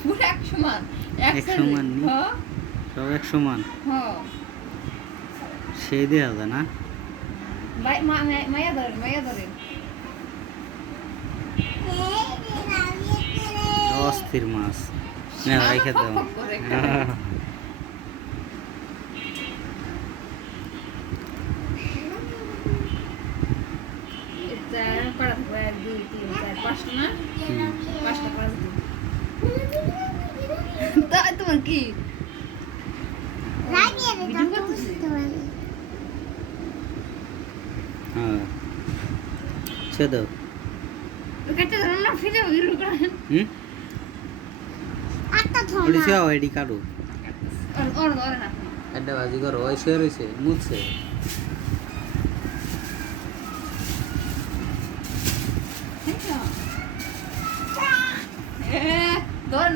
পুরো এক সমান এক সমান নি? হ্যাঁ সব এক সমান হ্যাঁ সেই দেওয়া যায় না মায়া ধরেন অস্থির মাছ না রেখে দাও করা থাকবে 1 2 3 4 5টা না 5টা পাঁচ দিন তাই তোমার কি হ্যাঁ সে দাও কেটে ধরুন না ফিরে ভিডিও করেন পুলিশ আইডি কার্ড ওর না একটা বাজি করো ওই শুয়ে রয়েছে মুছছে ধরেন